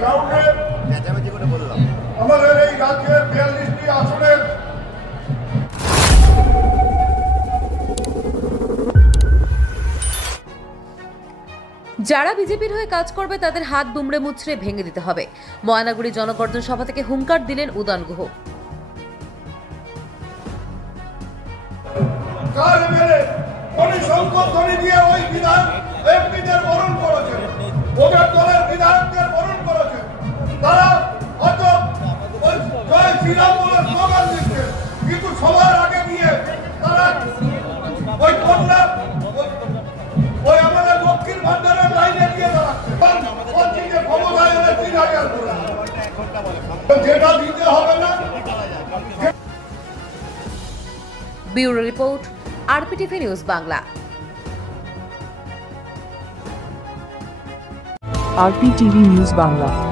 গ্রাউন্ডে আমাদের এই রাজ্যের 42টি আসনের যারা বিজেপির হয়ে কাজ করবে তাদের হাত দুমড়ে মুচড়ে ভেঙে দিতে হবে। ময়নাগুড়ি জনগর্জন সভা থেকে হুঙ্কার দিলেন উদয়ন গুহ। ওদের দলের বিধায়কদের বরণ করেছে, তারা অত জয় শ্রীরাম বলে স্লোগান দিচ্ছে, কিন্তু সবার আগে গিয়ে তারা ওই কন্যা ওই আমাদের লক্ষ্মীর ভান্ডারের লাইনে গিয়ে দাঁড়াচ্ছে। ক্ষমতায় এলে 3000 করে যেটা দিতে হবে না। Bureau report, RPTV news Bangla. RPTV news Bangla.